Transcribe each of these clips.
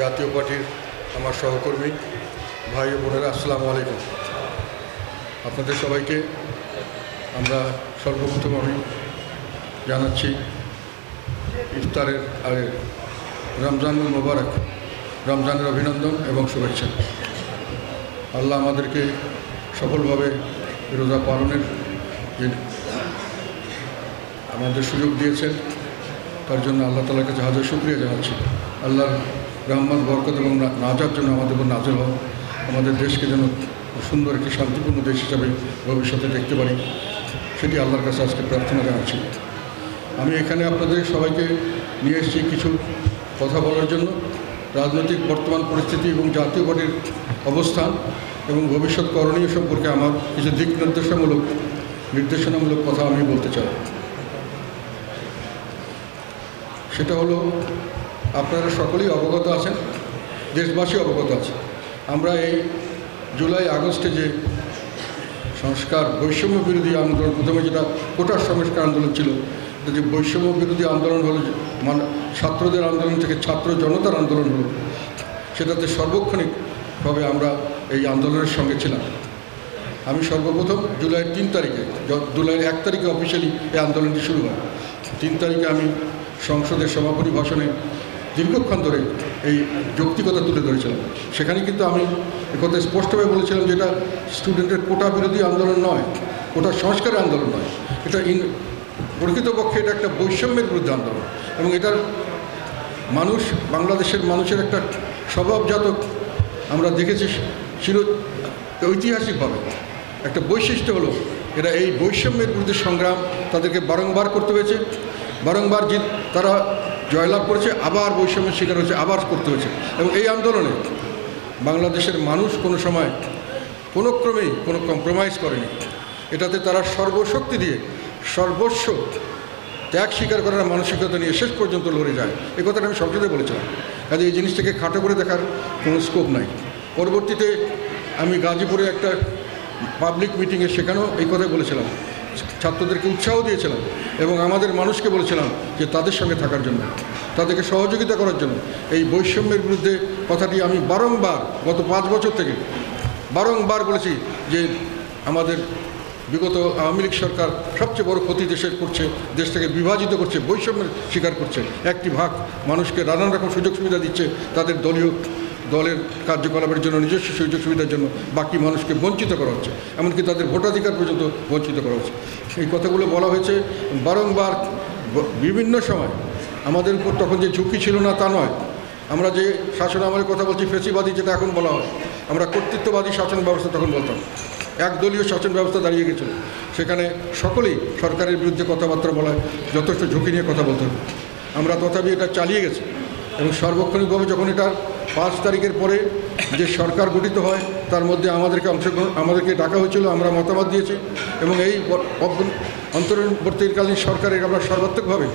জাতীয় পার্টির আমার সহকর্মী ভাই ও বোনেরা, আসসালামু আলাইকুম। আপনাদের সবাইকে আমরা সর্বপ্রথম আমি জানাচ্ছি ইফতারের আগে রমজানুল মোবারক, রমজানের অভিনন্দন এবং শুভেচ্ছা। আল্লাহ আমাদেরকে সফলভাবে রোজা পালনের যে আমাদের সুযোগ দিয়েছেন তার জন্য আল্লাহ তাআলার কাছে হাজার শুকরিয়া জানাচ্ছি। আল্লাহর রহমত, বরকত এবং নাজার জন্য আমাদের উপর নাজেল হয়, আমাদের দেশকে যেন সুন্দর একটি শান্তিপূর্ণ দেশ হিসাবে ভবিষ্যতে দেখতে পারি, সেটি আল্লাহর কাছে আজকে প্রার্থনা জানাচ্ছি। আমি এখানে আপনাদের সবাইকে নিয়ে এসেছি কিছু কথা বলার জন্য। রাজনৈতিক বর্তমান পরিস্থিতি এবং জাতীয় পার্টির অবস্থান এবং ভবিষ্যৎ করণীয় সম্পর্কে আমার কিছু দিক নির্দেশনামূলক কথা আমি বলতে চাই। সেটা হলো, আপনারা সকলেই অবগত আছেন, দেশবাসী অবগত আছে, আমরা এই জুলাই আগস্টে যে সংস্কার বৈষম্য বিরোধী আন্দোলন, প্রথমে যেটা কোটার সংস্কার আন্দোলন ছিল, যে বৈষম্য বিরোধী আন্দোলন হলো, ছাত্রদের আন্দোলন থেকে ছাত্র জনতার আন্দোলন হলো, সেটাতে সার্বক্ষণিকভাবে আমরা এই আন্দোলনের সঙ্গে ছিলাম। আমি সর্বপ্রথম জুলাইয়ের 3 তারিখে, জুলাইয়ের 1 তারিখে অফিসিয়ালি এই আন্দোলনটি শুরু হয়। 3 তারিখে আমি সংসদের সমাপনী ভাষণে দীর্ঘক্ষণ ধরে এই যৌক্তিকতা তুলে ধরেছিলাম। সেখানে কিন্তু আমি একথা স্পষ্টভাবে বলেছিলাম যে এটা স্টুডেন্টের কোটা বিরোধী আন্দোলন নয়, কোটা সংস্কারের আন্দোলন নয়, এটা প্রকৃতপক্ষে এটা একটা বৈষম্যের বিরুদ্ধে আন্দোলন। এবং এটার বাংলাদেশের মানুষের একটা স্বভাবজাত আমরা দেখেছি ঐতিহাসিকভাবে একটা বৈশিষ্ট্য হলো, এরা এই বৈষম্যের বিরুদ্ধে সংগ্রাম তাদেরকে বারংবার করতে হয়েছে, বারংবার তারা জয়লাভ করেছে, আবার বৈষম্যের শিকার হয়েছে, আবার করতে হয়েছে। এবং এই আন্দোলনে বাংলাদেশের মানুষ কোনো সময় কোনো ক্রমেই কোনো কম্প্রোমাইজ করেনি। এটাতে তারা সর্বশক্তি দিয়ে সর্বস্ব ত্যাগ স্বীকার করার মানসিকতা নিয়ে শেষ পর্যন্ত লড়ে যায়। এই কথাটা আমি সংসদে বলেছিলাম। কাজে এই জিনিসটাকে খাটো করে দেখার কোনো স্কোপ নাই। পরবর্তীতে আমি গাজীপুরে একটা পাবলিক মিটিংয়ে সেখানেও এই কথাই বলেছিলাম, ছাত্রদেরকে উৎসাহ দিয়েছিলাম এবং আমাদের মানুষকে বলেছিলাম যে তাদের সঙ্গে থাকার জন্য, তাদেরকে সহযোগিতা করার জন্য। এই বৈষম্যের বিরুদ্ধে কথাটি আমি বারংবার গত 5 বছর থেকে বারংবার বলেছি যে আমাদের বিগত আওয়ামী লীগ সরকার সবচেয়ে বড় ক্ষতি দেশের করছে, দেশটাকে বিভাজিত করছে, বৈষম্যের শিকার করছে। একটি ভাগ মানুষকে নানান রকম সুযোগ সুবিধা দিচ্ছে তাদের দলের কার্যকলাপের জন্য, নিজস্ব সুযোগ সুবিধার জন্য, বাকি মানুষকে বঞ্চিত করা হচ্ছে, এমনকি তাদের ভোটাধিকার পর্যন্ত বঞ্চিত করা হচ্ছে। এই কথাগুলো বলা হয়েছে বারংবার বিভিন্ন সময়। আমাদের উপর তখন যে ঝুঁকি ছিল না তা নয়, আমরা যে শাসন আমলের কথা বলছি, ফেসিবাদী যেটা এখন বলা হয়, আমরা কর্তৃত্ববাদী শাসন ব্যবস্থা তখন বলতাম। একদলীয় শাসন ব্যবস্থা দাঁড়িয়ে গেছিল, সেখানে সকলেই সরকারের বিরুদ্ধে কথাবার্তা বলায় যথেষ্ট ঝুঁকি নিয়ে কথা বলতে হবে। আমরা তথাপি এটা চালিয়ে গেছি এবং সার্বক্ষণিকভাবে যখন এটা 5 তারিখের পরে যে সরকার গঠিত হয় তার মধ্যে আমাদেরকে ডাকা হয়েছিল, আমরা মতামত দিয়েছি এবং এই অন্তর্বর্তীকালীন সরকারের আমরা সর্বাত্মকভাবে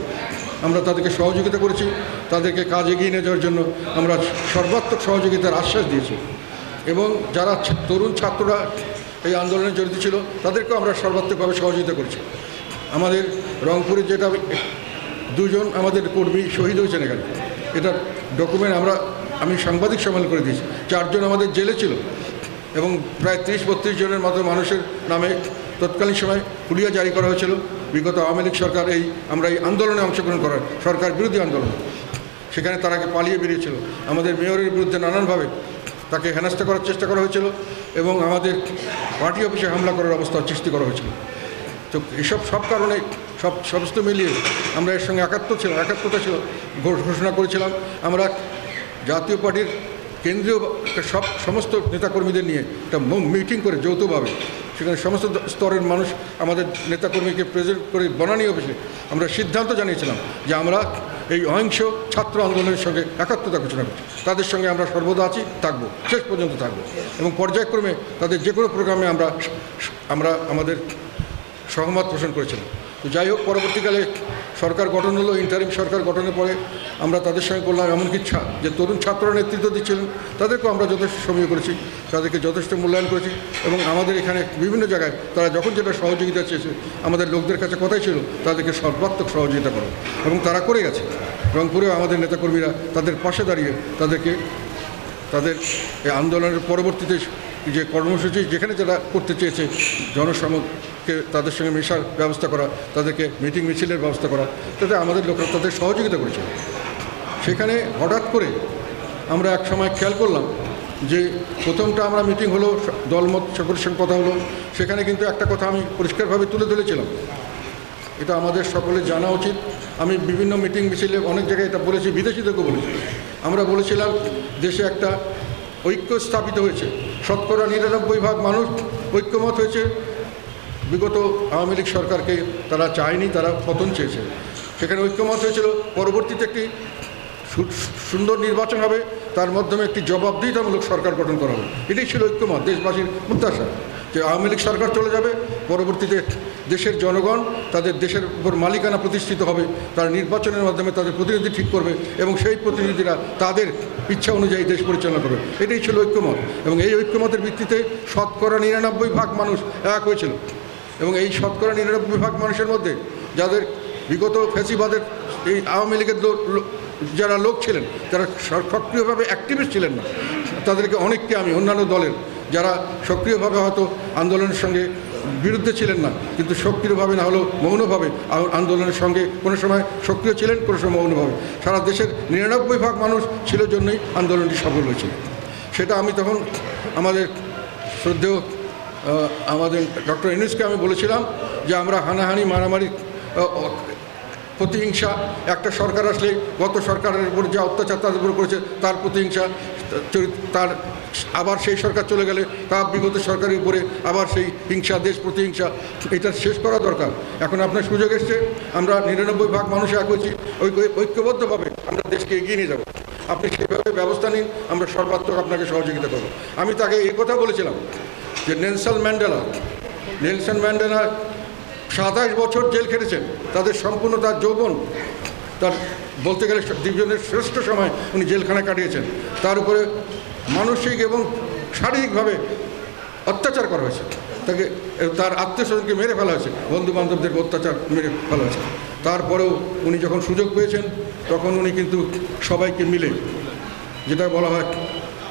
আমরা তাদেরকে সহযোগিতা করেছি। তাদেরকে কাজ এগিয়ে নিয়ে যাওয়ার জন্য আমরা সর্বাত্মক সহযোগিতার আশ্বাস দিয়েছি এবং যারা তরুণ ছাত্ররা এই আন্দোলনে জড়িত ছিল তাদেরকেও আমরা সর্বাত্মকভাবে সহযোগিতা করেছি। আমাদের রংপুরে যেটা 2 জন আমাদের কর্মী শহীদ হয়েছেন এখানে, এটা ডকুমেন্ট আমি সাংবাদিক সম্মেলন করে দিয়েছি। 4 জন আমাদের জেলে ছিল এবং প্রায় 30-32 জনের মতো মানুষের নামে তৎকালীন সময় হুলিয়া জারি করা হয়েছিল বিগত আওয়ামী লীগ সরকার আমরা এই আন্দোলনে অংশগ্রহণ করার, সরকার বিরোধী আন্দোলন। সেখানে তারা পালিয়ে বেরিয়েছিল। আমাদের মেয়রের বিরুদ্ধে নানানভাবে তাকে হেনস্থা করার চেষ্টা করা হয়েছিল এবং আমাদের পার্টি অফিসে হামলা করার অবস্থা সৃষ্টি করা হয়েছিল। তো এসব সব কারণে সমস্ত মিলিয়ে আমরা এর সঙ্গে একাত্মতা ছিল ঘোষণা করেছিলাম। আমরা জাতীয় পার্টির কেন্দ্রীয় সমস্ত নেতাকর্মীদের নিয়ে একটা মিটিং করে যৌথভাবে সেখানে সমস্ত স্তরের মানুষ আমাদের নেতাকর্মীকে প্রেজেন্ট করে বনানী অফিসে আমরা সিদ্ধান্ত জানিয়েছিলাম যে আমরা এই অহিংস ছাত্র আন্দোলনের সঙ্গে একাত্মতা ঘোষণা করছি। তাদের সঙ্গে আমরা সর্বদা আছি, থাকবো, শেষ পর্যন্ত থাকবো এবং পর্যায়ক্রমে তাদের যে কোনো প্রোগ্রামে আমরা আমাদের সহমত পোষণ করেছিলাম। তো যাই হোক, পরবর্তীকালে সরকার গঠন হলো, ইন্টারিম সরকার গঠনের পরে আমরা তাদের সঙ্গে করলাম এমন ইচ্ছা যে তরুণ ছাত্ররা নেতৃত্ব দিচ্ছিলেন, তাদেরকেও আমরা যথেষ্ট সমীহ করেছি, তাদেরকে যথেষ্ট মূল্যায়ন করেছি এবং আমাদের এখানে বিভিন্ন জায়গায় তারা যখন যেটা সহযোগিতা চেয়েছে আমাদের লোকদের কাছে কথাই ছিল তাদেরকে সর্বাত্মক সহযোগিতা করো এবং তারা করে গেছে। রংপুরেও আমাদের নেতাকর্মীরা তাদের পাশে দাঁড়িয়ে তাদেরকে তাদের এই আন্দোলনের পরবর্তীতে যে কর্মসূচি যেখানে যারা করতে চেয়েছে, জনসমকে তাদের সঙ্গে মেশার ব্যবস্থা করা, তাদেরকে মিটিং মিছিলের ব্যবস্থা করা, তাতে আমাদের লোকরা তাদের সহযোগিতা করেছে। সেখানে হঠাৎ করে আমরা এক সময় খেয়াল করলাম যে প্রথমটা আমরা মিটিং হলো, দলমত সকলের সঙ্গে কথা হলো, সেখানে কিন্তু একটা কথা আমি পরিষ্কারভাবে তুলে ধরেছিলাম, এটা আমাদের সকলের জানা উচিত। আমি বিভিন্ন মিটিং মিছিলে অনেক জায়গায় এটা বলেছি, বিদেশিদেরকেও বলেছি। আমরা বলেছিলাম দেশে একটা ঐক্য স্থাপিত হয়েছে, 99% মানুষ ঐক্যমত হয়েছে। বিগত আওয়ামী লীগ সরকারকে তারা চায়নি, তারা পতন চেয়েছে, সেখানে ঐক্যমত হয়েছিল। পরবর্তীতে একটি সুন্দর নির্বাচন হবে, তার মাধ্যমে একটি জবাবদিহিতামূলক সরকার গঠন করা হবে, এটাই ছিল ঐক্যমত, দেশবাসীর প্রত্যাশা যে আওয়ামী লীগ সরকার চলে যাবে, পরবর্তীতে দেশের জনগণ তাদের দেশের উপর মালিকানা প্রতিষ্ঠিত হবে, তারা নির্বাচনের মাধ্যমে তাদের প্রতিনিধি ঠিক করবে এবং সেই প্রতিনিধিরা তাদের ইচ্ছা অনুযায়ী দেশ পরিচালনা করবে, এটাই ছিল ঐক্যমত। এবং এই ঐক্যমতের ভিত্তিতে 99% মানুষ এক হয়েছিল এবং এই 99% মানুষের মধ্যে যাদের বিগত ফ্যাসিবাদের এই আওয়ামী লীগের যারা লোক ছিলেন, যারা সক্রিয়ভাবে অ্যাক্টিভিস্ট ছিলেন না, তাদেরকে অনেককে আমি অন্যান্য দলের যারা সক্রিয়ভাবে হয়তো আন্দোলনের সঙ্গে বিরুদ্ধে ছিলেন না, কিন্তু সক্রিয়ভাবে না হলেও মৌনভাবে আন্দোলনের সঙ্গে কোনো সময় সক্রিয় ছিলেন, কোনো সময় মৌনভাবে, সারা দেশের 99% মানুষ ছিল জন্যই আন্দোলনটি সফল হয়েছিল। সেটা আমি তখন আমাদের শ্রদ্ধেয় আমাদের ডক্টর ইউনূসকে আমি বলেছিলাম যে আমরা হানাহানি, মারামারি, প্রতিহিংসা, একটা সরকার আসলে গত সরকারের উপর যে অত্যাচার তাদের উপর করেছে তার প্রতিহিংসা, তার আবার সেই সরকার চলে গেলে তার বিগত সরকারের উপরে আবার সেই হিংসা, দেশ প্রতিহিংসা, এটা শেষ করা দরকার। এখন আপনার সুযোগ এসছে, আমরা 99% মানুষ এক হয়েছি, ঐক্যবদ্ধভাবে আমরা দেশকে এগিয়ে নিয়ে যাব। আপনি সেভাবে ব্যবস্থা নিন, আমরা সর্বাত্মক আপনাকে সহযোগিতা করব। আমি তাকে এই কথা বলেছিলাম যে নেলসন ম্যান্ডেলা 27 বছর জেল খেটেছেন, তাদের সম্পূর্ণ তার যৌবন, তার বলতে গেলে জীবনের শ্রেষ্ঠ সময় উনি জেলখানায় কাটিয়েছেন। তার উপরে মানসিক এবং শারীরিকভাবে অত্যাচার করা হয়েছে, তাকে তার আত্মীয়স্বজনকে মেরে ফেলা হয়েছে, বন্ধুবান্ধবদেরকে অত্যাচার মেরে ফেলা হয়েছে। তারপরেও উনি যখন সুযোগ পেয়েছেন তখন উনি কিন্তু সবাইকে মিলে, যেটা বলা হয়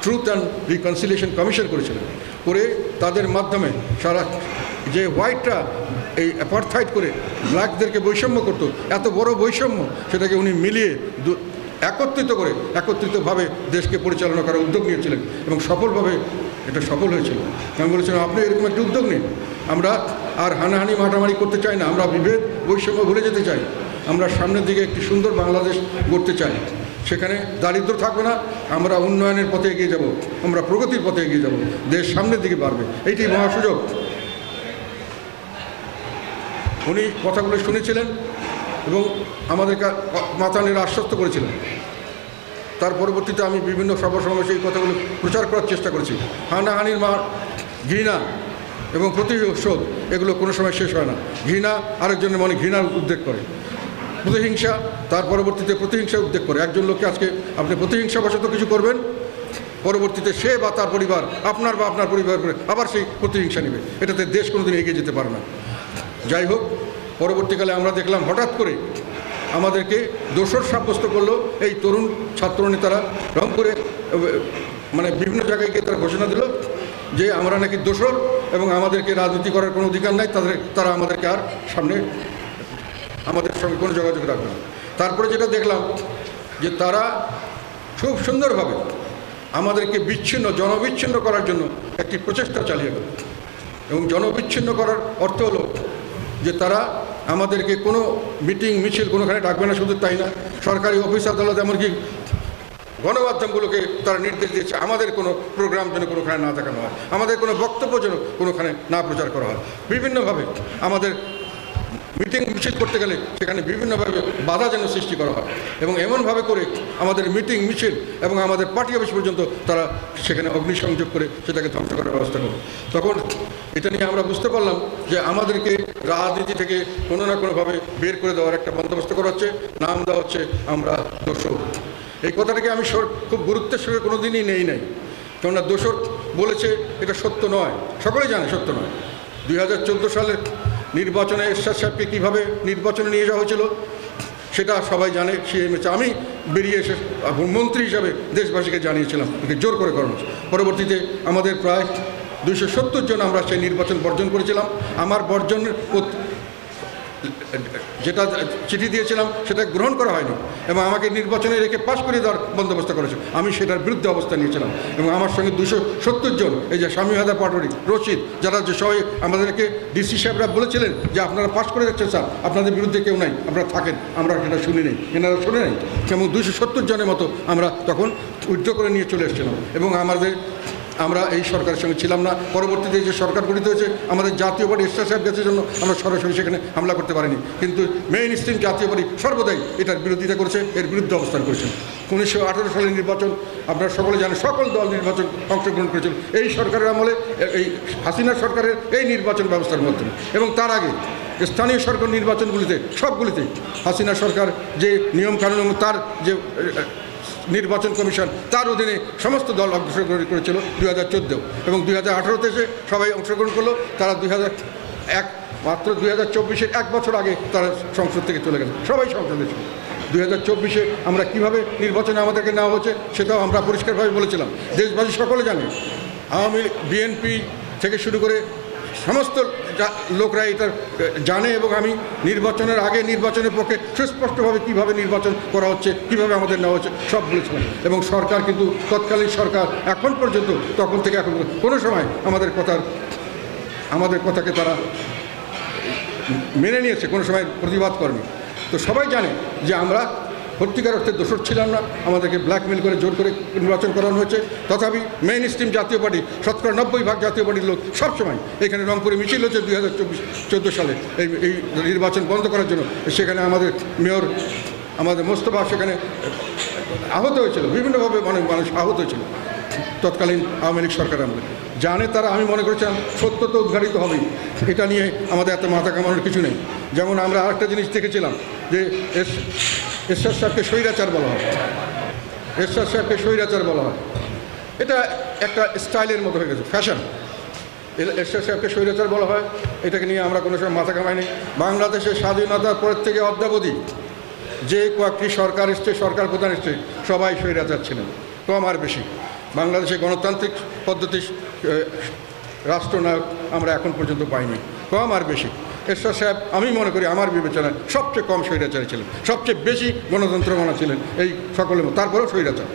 ট্রুথ অ্যান্ড রিকনসিলিয়েশন কমিশন করেছিলেন, করে তাদের মাধ্যমে সারা যে হোয়াইটরা এই অ্যাপারথাইড করে ব্ল্যাকদেরকে বৈষম্য করতো, এত বড় বৈষম্য, সেটাকে উনি মিলিয়ে একত্রিতভাবে দেশকে পরিচালনা করার উদ্যোগ নিয়েছিলেন এবং সফলভাবে এটা সফল হয়েছিল। আমি বলেছিলাম আপনি এরকম একটি উদ্যোগ নিন, আমরা আর হানাহানি মাটামারি করতে চাই না, আমরা বিভেদ বৈষম্য ভুলে যেতে চাই, আমরা সামনের দিকে একটি সুন্দর বাংলাদেশ গড়তে চাই, সেখানে দারিদ্র থাকবে না, আমরা উন্নয়নের পথে এগিয়ে যাব, আমরা প্রগতির পথে এগিয়ে যাব, দেশ সামনের দিকে বাড়বে, এইটাই মহাসুযোগ। উনি কথাগুলো শুনেছিলেন এবং আমাদেরকে মাথা নেড়ে আশ্বস্ত করেছিলেন। তার পরবর্তীতে আমি বিভিন্ন সভা সমাবেশে এই কথাগুলো প্রচার করার চেষ্টা করেছি। হানাহানির ঘৃণা এবং প্রতিশোধ এগুলো কোনো সময় শেষ হয় না। ঘৃণা আরেকজনের মনে ঘৃণার উদ্রেক করে, প্রতিহিংসা তার পরবর্তীতে প্রতিহিংসার উদ্রেক করে। একজন লোককে আজকে আপনি প্রতিহিংসাবশত কিছু করবেন, পরবর্তীতে সে বা তার পরিবার, আপনার বা আপনার পরিবার করে আবার সেই প্রতিহিংসা নেবে, এটাতে দেশ কোনোদিন এগিয়ে যেতে পারে না। যাই হোক, পরবর্তীকালে আমরা দেখলাম হঠাৎ করে আমাদেরকে দোষর সাব্যস্ত করলো এই তরুণ ছাত্র নেতারা। রংপুরে মানে বিভিন্ন জায়গায় গিয়ে তারা ঘোষণা দিল যে আমরা নাকি দোষর এবং আমাদেরকে রাজনীতি করার কোনো অধিকার নাই, তারা আমাদেরকে আর সামনে আমাদের সঙ্গে কোনো যোগাযোগ রাখবে না। তারপরে যেটা দেখলাম যে তারা খুব সুন্দরভাবে আমাদেরকে জনবিচ্ছিন্ন করার জন্য একটি প্রচেষ্টা চালিয়ে গেল। এবং জনবিচ্ছিন্ন করার অর্থ হলো যে তারা আমাদেরকে কোনো মিটিং মিছিল কোনোখানে ডাকবে না। শুধু তাই না, সরকারি অফিস আদালত এমনকি গণমাধ্যমগুলোকে তারা নির্দেশ দিয়েছে আমাদের কোনো প্রোগ্রাম যেন কোনোখানে না দেখানো হয়, আমাদের কোনো বক্তব্য যেন কোনোখানে না প্রচার করা হয়। বিভিন্নভাবে আমাদের মিটিং মিছিল করতে গেলে সেখানে বিভিন্নভাবে বাধা যেন সৃষ্টি করা হয় এবং এমনভাবে করে আমাদের মিটিং মিছিল এবং আমাদের পার্টি অফিস পর্যন্ত তারা সেখানে অগ্নিসংযোগ করে সেটাকে ধ্বংস করার ব্যবস্থা করবে। তখন এটা নিয়ে আমরা বুঝতে পারলাম যে আমাদেরকে রাজনীতি থেকে কোনো না কোনোভাবে বের করে দেওয়ার একটা বন্দোবস্ত করা হচ্ছে, নাম দেওয়া হচ্ছে আমরা দোষর। এই কথাটাকে আমি খুব গুরুত্বের সঙ্গে কোনো দিনই নেই নাই, কেননা দোষর বলেছে এটা সত্য নয়, সকলেই জানে সত্য নয়। 2014 সালের নির্বাচনে এরশাদ সাহেবকে কীভাবে নির্বাচনে নিয়ে যাওয়া হয়েছিল সেটা সবাই জানে। আমি বেরিয়ে এসে মন্ত্রী হিসাবে দেশবাসীকে জানিয়েছিলাম, একে জোর করে করানো হচ্ছে। পরবর্তীতে আমাদের প্রায় 270 জন আমরা সেই নির্বাচন বর্জন করেছিলাম। আমার বর্জনের যেটা চিঠি দিয়েছিলাম সেটা গ্রহণ করা হয়নি এবং আমাকে নির্বাচনে রেখে পাশ করে দেওয়ার বন্দোবস্ত করেছে। আমি সেটার বিরুদ্ধে অবস্থান নিয়েছিলাম এবং আমার সঙ্গে 270 জন, এই যে স্বামী হায়দার পাটোয়ারি, রশিদ, যারা যে সবাই আমাদেরকে ডিসি সাহেবরা বলেছিলেন যে আপনারা পাশ করে যাচ্ছেন স্যার, আপনাদের বিরুদ্ধে কেউ নাই, আপনারা থাকেন, আমরা সেটা শুনি নেই, এনারা শুনে নেই। এবং 270 জনের মতো আমরা তখন উইথড্র করে নিয়ে চলে এসেছিলাম এবং আমরা এই সরকারের সঙ্গে ছিলাম না। পরবর্তীতে যে সরকার গঠিত হয়েছে, আমাদের জাতীয় পার্টি এরশাদ সাহেব গেছে জন্য আমরা সরাসরি সেখানে হামলা করতে পারিনি, কিন্তু মেইন স্ট্রিম জাতীয় পার্টি সর্বদাই এটার বিরোধিতা করেছে, এর বিরুদ্ধে অবস্থান করেছেন। 1918 সালের নির্বাচন আপনারা সকলে জানেন, সকল দল নির্বাচন অংশগ্রহণ করেছিল এই সরকারের আমলে, এই হাসিনা সরকারের এই নির্বাচন ব্যবস্থার মাধ্যমে। এবং তার আগে স্থানীয় সরকার নির্বাচনগুলিতে সবগুলিতেই হাসিনা সরকার যে নিয়মকানুন এবং তার যে নির্বাচন কমিশন তার অধীনে সমস্ত দল অংশগ্রহণ করেছিল 2014 এবং 2018-তে এসে সবাই অংশগ্রহণ করলো। তারা মাত্র 2024-এর 1 বছর আগে তারা সংসদ থেকে চলে গেছে, সবাই সংসদে ছিল। 2024-এ আমরা কিভাবে নির্বাচনে আমাদেরকে নেওয়া হচ্ছে সেটাও আমরা পরিষ্কারভাবে বলেছিলাম, দেশবাসী সকলে জানে। আওয়ামী বিএনপি থেকে শুরু করে সমস্ত লোকরা এটা জানে এবং আমি নির্বাচনের আগে নির্বাচনের পক্ষে সুস্পষ্টভাবে কীভাবে নির্বাচন করা হচ্ছে, কীভাবে আমাদের নেওয়া হচ্ছে সব বলেছিলাম। এবং সরকার কিন্তু তৎকালীন সরকার এখন পর্যন্ত, তখন থেকে এখন কোনো সময় আমাদের কথাকে তারা মেনে নিয়েছে, কোনো সময় প্রতিবাদ করেনি। তো সবাই জানে যে আমরা সত্যিকার অর্থে দোষর ছিলাম না, আমাদেরকে ব্ল্যাকমেল করে জোর করে নির্বাচন করানো হয়েছে। তথাপি মেইন স্ট্রিম জাতীয় পার্টি, 90% জাতীয় পার্টির লোক সবসময় এখানে রংপুরে মিছিল হচ্ছে 2014 সালে এই নির্বাচন বন্ধ করার জন্য। সেখানে আমাদের মেয়র, আমাদের মোস্তফা সেখানে আহত হয়েছিল, বিভিন্নভাবে মানুষ আহত হয়েছিল তৎকালীন আওয়ামী লীগ সরকার আমলে। জানে তারা, আমি মনে করেছিলাম সত্য তো উদ্ঘাটিত হবেই, এটা নিয়ে আমাদের এত মাথা কামানোর কিছু নেই। যেমন আমরা আরেকটা জিনিস দেখেছিলাম যে এরশাদ সাহেবকে স্বৈরাচার বলা হয়, এরশাদ সাহেবকে স্বৈরাচার বলা হয়, এটা একটা স্টাইলের মতো হয়ে গেছে, ফ্যাশন। এরশাদ সাহেবকে স্বৈরাচার বলা হয়, এটাকে নিয়ে আমরা কোনো সময় মাথা কামাইনি। বাংলাদেশের স্বাধীনতার পর থেকে অদ্যাবধি যে কয়েকটি সরকার এসছে, সরকার প্রধান এসছে, সবাই স্বৈরাচার ছিলেন, কম আর বেশি। বাংলাদেশে গণতান্ত্রিক পদ্ধতি রাষ্ট্রনায়ক আমরা এখন পর্যন্ত পাইনি, কম আর বেশি। এরশাদ সাহেব আমি মনে করি আমার বিবেচনায় সবচেয়ে কম স্বৈরাচারী ছিলেন, সবচেয়ে বেশি গণতন্ত্র মানা ছিলেন এই সকলের মধ্যে, তারপরেও স্বৈরাচার।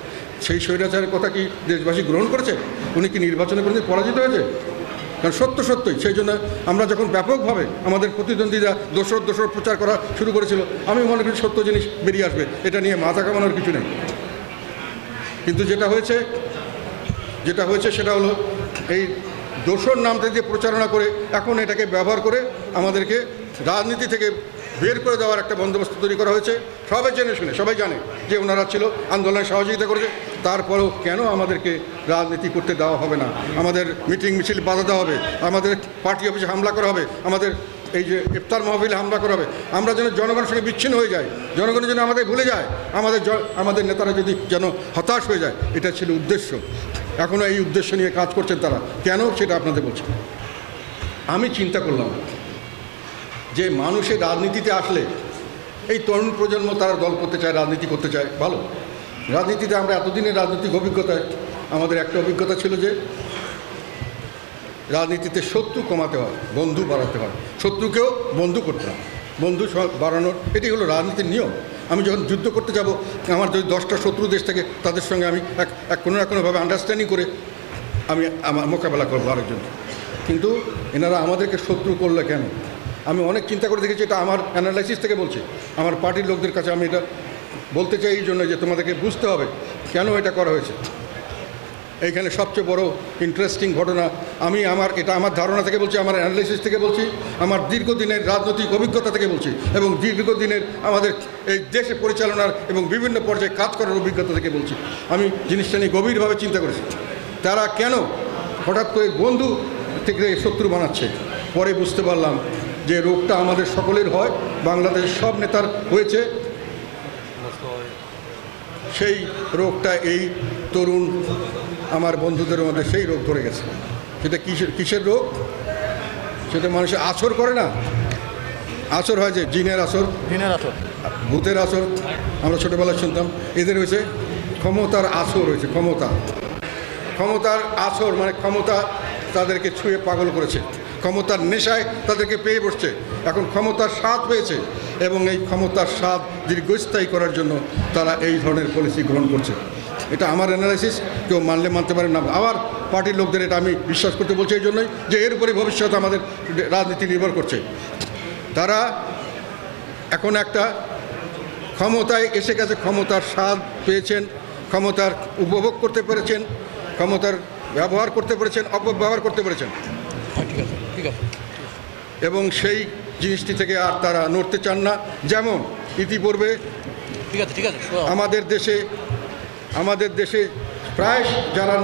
সেই স্বৈরাচারের কথা কি দেশবাসী গ্রহণ করেছে? উনি কি নির্বাচনে কোনোদিন পরাজিত হয়েছে? কারণ সত্যই সেই জন্য আমরা যখন ব্যাপকভাবে আমাদের প্রতিদ্বন্দ্বীরা দোষর প্রচার করা শুরু করেছিল, আমি মনে করি সত্য জিনিস বেরিয়ে আসবে, এটা নিয়ে মাথা কামানোর কিছু নেই। কিন্তু যেটা হয়েছে সেটা হলো এই দোষর নামটা দিয়ে প্রচারণা করে এখন এটাকে ব্যবহার করে আমাদেরকে রাজনীতি থেকে বের করে দেওয়ার একটা বন্দোবস্ত তৈরি করা হয়েছে। সবাই জেনে শুনে, সবাই জানে যে ওনারা ছিল, আন্দোলনে সহযোগিতা করেছে, তারপরেও কেন আমাদেরকে রাজনীতি করতে দেওয়া হবে না, আমাদের মিটিং মিছিল বাধা দেওয়া হবে, আমাদের পার্টি অফিসে হামলা করা হবে, আমাদের এই যে ইফতার মাহফিলে হামলা করা হবে, আমরা যেন জনগণের সঙ্গে বিচ্ছিন্ন হয়ে যাই, জনগণ যেন আমাদের ভুলে যায়, আমাদের নেতারা যদি যেন হতাশ হয়ে যায়, এটা ছিল উদ্দেশ্য। এখনও এই উদ্দেশ্য নিয়ে কাজ করছেন তারা, কেন সেটা আপনাদের বলছি। আমি চিন্তা করলাম যে মানুষের রাজনীতিতে আসলে এই তরুণ প্রজন্ম তারা দল করতে চায়, রাজনীতি করতে চায়, ভালো। রাজনীতিতে আমরা এতদিনের রাজনৈতিক অভিজ্ঞতায় আমাদের একটা অভিজ্ঞতা ছিল যে রাজনীতিতে শত্রু কমাতে হয়, বন্ধু বাড়াতে হয়, শত্রুকেও বন্ধু করতে হয়, বন্ধু বাড়ানোর এটি হলো রাজনীতির নিয়ম। আমি যখন যুদ্ধ করতে যাব, আমার যদি 10টা শত্রু দেশ থাকে, তাদের সঙ্গে আমি কোনো না কোনোভাবে আন্ডারস্ট্যান্ডিং করে আমি আমার মোকাবেলা করবো আরেকজনকে। কিন্তু এনারা আমাদেরকে শত্রু করলে কেন? আমি অনেক চিন্তা করে দেখেছি, এটা আমার অ্যানালাইসিস থেকে বলছি, আমার পার্টির লোকদের কাছে আমি এটা বলতে চাই এই জন্য যে তোমাদেরকে বুঝতে হবে কেন এটা করা হয়েছে। এইখানে সবচেয়ে বড় ইন্টারেস্টিং ঘটনা, এটা আমার ধারণা থেকে বলছি, আমার অ্যানালিসিস থেকে বলছি, আমার দীর্ঘদিনের রাজনৈতিক অভিজ্ঞতা থেকে বলছি, এবং দীর্ঘদিনের আমাদের এই দেশে পরিচালনার এবং বিভিন্ন পর্যায়ে কাজ করার অভিজ্ঞতা থেকে বলছি। আমি জিনিসটা নিয়ে গভীরভাবে চিন্তা করেছি, তারা কেন হঠাৎ করে বন্ধু থেকে শত্রু বানাচ্ছে। পরে বুঝতে পারলাম যে রোগটা আমাদের সকলের হয়, বাংলাদেশের সব নেতার হয়েছে। সেই রোগটা এই তরুণ আমার বন্ধুদের মধ্যে সেই রোগ ধরে গেছে। সেটা কিসের রোগ? সেটা মানুষের আসর করে না, আসর হয় যে জিনের আসর, ভূতের আসর, আমরা ছোটোবেলায় শুনতাম। এদের হয়েছে ক্ষমতার আসর, হয়েছে ক্ষমতার আসর, মানে ক্ষমতা তাদেরকে ছুঁয়ে পাগল করেছে, ক্ষমতার নেশায় তাদেরকে পেয়ে বসছে, এখন ক্ষমতার স্বাদ পেয়েছে, এবং এই ক্ষমতার স্বাদ দীর্ঘস্থায়ী করার জন্য তারা এই ধরনের পলিসি গ্রহণ করছে। এটা আমার অ্যানালাইসিস, কেউ মানলে মানতে পারে না। আবার পার্টির লোকদের এটা আমি বিশ্বাস করতে বলছি এই জন্যই যে এর উপরে ভবিষ্যৎ আমাদের রাজনীতি নির্ভর করছে। তারা এখন একটা ক্ষমতায় এসে গেছে, ক্ষমতার স্বাদ পেয়েছেন, ক্ষমতার উপভোগ করতে পেরেছেন, ক্ষমতার ব্যবহার করতে পেরেছেন, অপব্যবহার করতে পেরেছেন, এবং সেই জিনিসটি থেকে আর তারা নড়তে চান না। যেমন ইতিপূর্বে আমাদের দেশে প্রায় যারা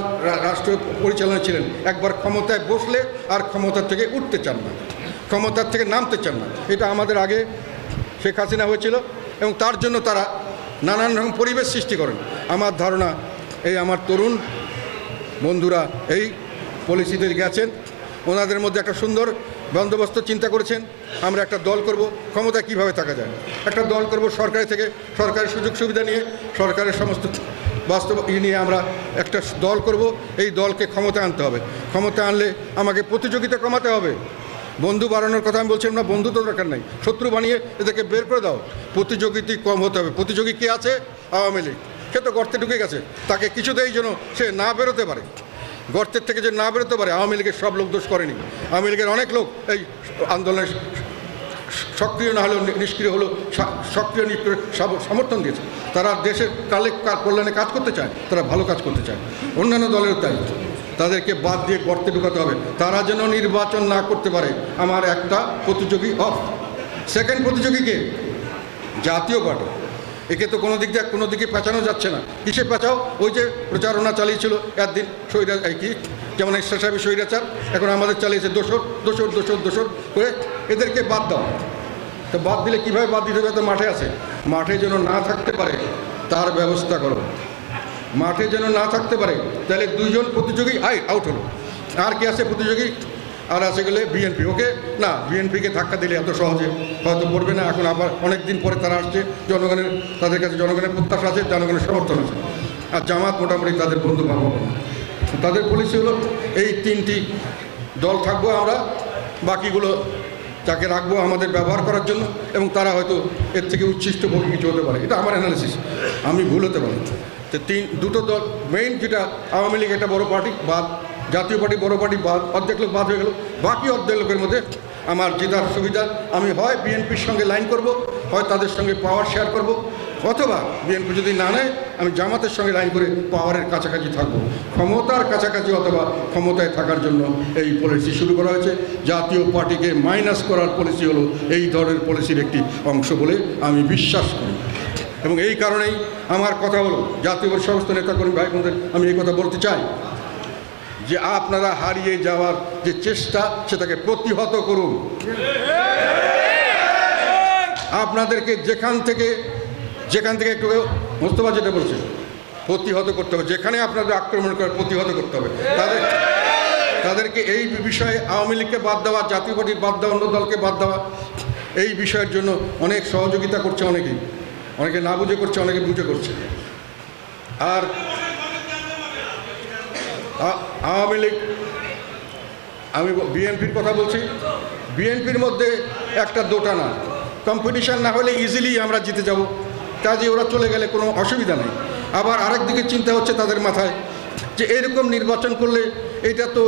রাষ্ট্র পরিচালনা ছিলেন একবার ক্ষমতায় বসলে আর ক্ষমতার থেকে উঠতে চান না, ক্ষমতার থেকে নামতে চান না। এটা আমাদের আগে শেখ হাসিনা হয়েছিল, এবং তার জন্য তারা নানান রকম পরিবেশ সৃষ্টি করেন। আমার ধারণা এই আমার তরুণ বন্ধুরা এই পলিসিতে গেছেন, ওনাদের মধ্যে একটা সুন্দর বন্দোবস্ত চিন্তা করেছেন। আমরা একটা দল করব, ক্ষমতা কিভাবে থাকা যায়, একটা দল করব সরকারি থেকে, সরকারের সুযোগ সুবিধা নিয়ে, সরকারের সমস্ত বাস্তব নিয়ে আমরা একটা দল করব। এই দলকে ক্ষমতা আনতে হবে, ক্ষমতা আনলে আমাকে প্রতিযোগিতা কমাতে হবে। বন্ধু বাড়ানোর কথা আমি বলছিলাম না, বন্ধু তো দরকার নেই, শত্রু বানিয়ে এদেরকে বের করে দাও। প্রতিযোগিতা কম হতে হবে। প্রতিযোগী কে আছে? আওয়ামী লীগ। সে তো গর্তে ঢুকে গেছে, তাকে কিছুতেই যেন সে না বেরোতে পারে, গর্তের থেকে যে না বেরোতে পারে। আওয়ামী লীগের সব লোক দোষ করেনি, আওয়ামী লীগের অনেক লোক এই আন্দোলনে সক্রিয় না হলেও নিষ্ক্রিয় হলেও সক্রিয় সমর্থন দিয়েছে। তারা দেশের কল্যাণে কাজ করতে চায়, তারা ভালো কাজ করতে চায়। অন্যান্য দলেরও তাই। তাদেরকে বাদ দিয়ে গর্তে ঢুকাতে হবে, তারা যেন নির্বাচন না করতে পারে। আমার একটা প্রতিযোগী অফ। সেকেন্ড প্রতিযোগীকে জাতীয় পার্টি, একে তো কোনো দিকে পেঁচানো যাচ্ছে না। কিসে পেঁচাও? ওই যে প্রচারণা চালিয়েছিল একদিন যেমন এরশাদ সাহেবের স্বৈরাচার, এখন আমাদের চালিয়েছে দোসর করে। এদেরকে বাদ দাও। তো বাদ দিলে কীভাবে বাদ দিতে হবে? তো মাঠে আছে, মাঠে যেন না থাকতে পারে তার ব্যবস্থা করো। মাঠে যেন না থাকতে পারে, তাহলে দুইজন প্রতিযোগী আউট হলো। আর কি আছে প্রতিযোগী? আর আছে গেলে বিএনপি। ওকে না, বিএনপিকে ধাক্কা দিলে এত সহজে হয়তো পড়বে না। এখন আবার অনেক দিন পরে তারা আসছে, তাদের কাছে জনগণের প্রত্যাশা আছে, জনগণের সমর্থন আছে। আর জামাত মোটামুটি তাদের বন্ধু বান্ধব। তাদের পলিসি হলো এই তিনটি দল থাকবো আমরা, বাকিগুলো যাকে রাখবো আমাদের ব্যবহার করার জন্য, এবং তারা হয়তো এর থেকে উচ্ছিষ্ট ভোগী কিছু হতে পারে। এটা আমার অ্যানালিসিস, আমি ভুল হতে পারি। তো দুটো দল মেইন, যেটা আওয়ামী লীগ একটা বড় পার্টি বাদ, জাতীয় পার্টি বড় পার্টি বাদ, অর্ধেক লোক বাদ হয়ে গেল। বাকি অর্ধেক লোকের মধ্যে আমার জেতার সুবিধা, আমি হয় বিএনপির সঙ্গে লাইন করব, হয় তাদের সঙ্গে পাওয়ার শেয়ার করব, অথবা বিএনপি যদি না নেয় আমি জামাতের সঙ্গে লাইন করে পাওয়ারের কাছাকাছি থাকবো, ক্ষমতার কাছাকাছি, অথবা ক্ষমতায় থাকার জন্য এই পলিসি শুরু করা হয়েছে। জাতীয় পার্টিকে মাইনাস করার পলিসি হলো এই ধরনের পলিসির একটি অংশ বলে আমি বিশ্বাস করি। এবং এই কারণেই আমার কথা হলো, জাতীয় সমস্ত নেতাকর্মী ভাই বোনদের আমি এই কথা বলতে চাই যে আপনারা হারিয়ে যাওয়ার যে চেষ্টা, সেটাকে প্রতিহত করুন। আপনাদেরকে যেখান থেকে একটু মোস্তফা যেটা বলছে, প্রতিহত করতে হবে। যেখানে আপনাদের আক্রমণ করে প্রতিহত করতে হবে। তাদেরকে এই বিষয়ে আওয়ামী লীগকে বাদ দেওয়া, জাতীয় পার্টির বাদ দেওয়া, অন্য দলকে বাদ দেওয়া, এই বিষয়ের জন্য অনেক সহযোগিতা করছে অনেকে না বুঝে করছে, অনেকে বুঝে করছে। আর আওয়ামী লীগ, আমি বিএনপির কথা বলছি, বিএনপির মধ্যে একটা দোটানা কম্পিটিশান না হলে ইজিলি আমরা জিতে যাব, কাজে ওরা চলে গেলে কোনো অসুবিধা নেই। আবার আরেক দিকে চিন্তা হচ্ছে তাদের মাথায় যে এরকম নির্বাচন করলে এটা তো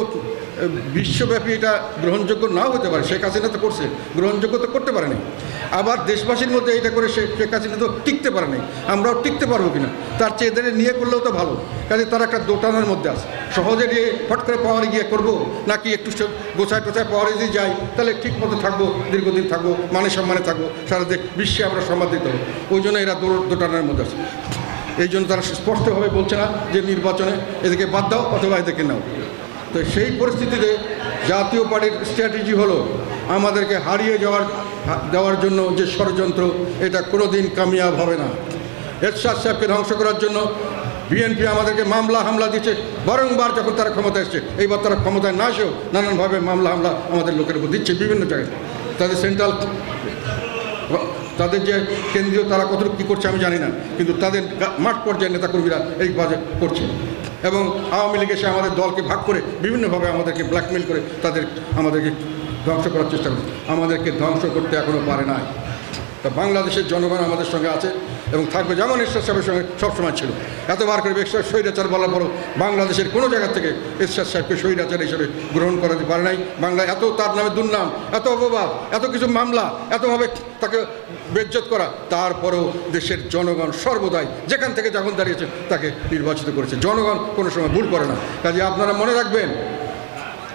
বিশ্বব্যাপী এটা গ্রহণযোগ্য নাও হতে পারে। শেখ হাসিনা তো করছে, গ্রহণযোগ্য তো করতে পারেনি। আবার দেশবাসীর মধ্যে এটা করে শেখ হাসিনা তো টিকতে পারেনি, আমরাও টিকতে পারবো কিনা, তার চেয়ে এদের নিয়ে করলেও তো ভালো। কাজে তারা একটা দোটানার মধ্যে আছে, সহজে নিয়ে ফট করে পাওয়ারে গিয়ে করবো, নাকি একটু গোছায় টোছায় পাওয়ারে যদি যাই তাহলে ঠিক মতো থাকবো, দীর্ঘদিন থাকবো, মানে সম্মানে থাকবো, সারা বিশ্বে আমরা সম্মান দিতে হবে। ওই জন্য এরা দোটানার মধ্যে আছে। এই জন্য তারা স্পষ্টভাবে বলছে না যে নির্বাচনে এদেরকে বাদ দাও অথবা এদেরকে নাও। তো সেই পরিস্থিতিতে জাতীয় পার্টির স্ট্র্যাটেজি হলো আমাদেরকে হারিয়ে দেওয়ার জন্য যে ষড়যন্ত্র, এটা কোনো দিন কামিয়াব হবে না। এরশাদ সাহেবকে ধ্বংস করার জন্য বিএনপি আমাদেরকে মামলা হামলা দিচ্ছে বারংবার। যখন তারা ক্ষমতায় এসছে, এইবার তারা ক্ষমতায় না এসেও নানানভাবে মামলা হামলা আমাদের লোকের উপর দিচ্ছে বিভিন্ন জায়গায়। তাদের সেন্ট্রাল, তাদের যে কেন্দ্রীয়, তারা কতটুকু কী করছে আমি জানি না, কিন্তু তাদের মাঠ পর্যায়ের নেতাকর্মীরা এই কাজ করছে। এবং আওয়ামী লীগ এসে আমাদের দলকে ভাগ করে বিভিন্নভাবে আমাদেরকে ব্ল্যাকমেল করে আমাদেরকে ধ্বংস করার চেষ্টা করছে। আমাদেরকে ধ্বংস করতে এখনও পারে নাই। তা বাংলাদেশের জনগণ আমাদের সঙ্গে আছে এবং থাকবে, যেমন এরশাদ সাহেবের সঙ্গে সবসময় ছিল। এতবার করে স্বৈরাচার বলার পরও বাংলাদেশের কোনো জায়গা থেকে এরশাদ সাহেবকে স্বৈরাচার হিসেবে গ্রহণ করাতে পারে নাই। বাংলা এত তার নামে দুর্নাম, এত অপবাদ, এত কিছু মামলা, এতভাবে তাকে বেজ্জত করা, তারপরেও দেশের জনগণ সর্বদাই যেখান থেকে যখন দাঁড়িয়েছে তাকে নির্বাচিত করেছে। জনগণ কোনো সময় ভুল করে না। কাজে আপনারা মনে রাখবেন,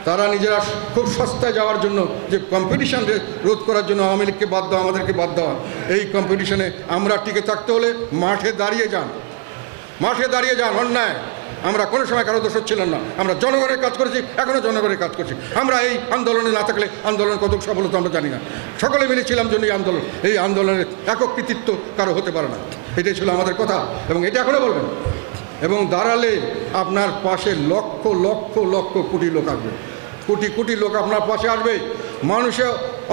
তারা নিজেরা খুব সস্তায় যাওয়ার জন্য যে কম্পিটিশান রোধ করার জন্য আওয়ামী লীগকে বাদ দেওয়া, আমাদেরকে বাদ দেওয়া, এই কম্পিটিশনে আমরা টিকে থাকতে হলে মাঠে দাঁড়িয়ে যান, মাঠে দাঁড়িয়ে যান। অন্যায় আমরা কোনো সময় কারো দোষ ছিলাম না, আমরা জনগণের কাজ করেছি, এখনও জনগণের কাজ করছি। আমরা এই আন্দোলনে না থাকলে আন্দোলন কত সফলতা আমরা জানি না। সকলে মিলেছিলাম জন্য এই আন্দোলন, এই আন্দোলনের একক কৃতিত্ব কারো হতে পারে না। এটাই ছিল আমাদের কথা এবং এটা এখনও বলবেন। এবং দাঁড়ালে আপনার পাশে লক্ষ লক্ষ লক্ষ কোটি লোক আসবে, কোটি কোটি লোক আপনার পাশে আসবে। মানুষে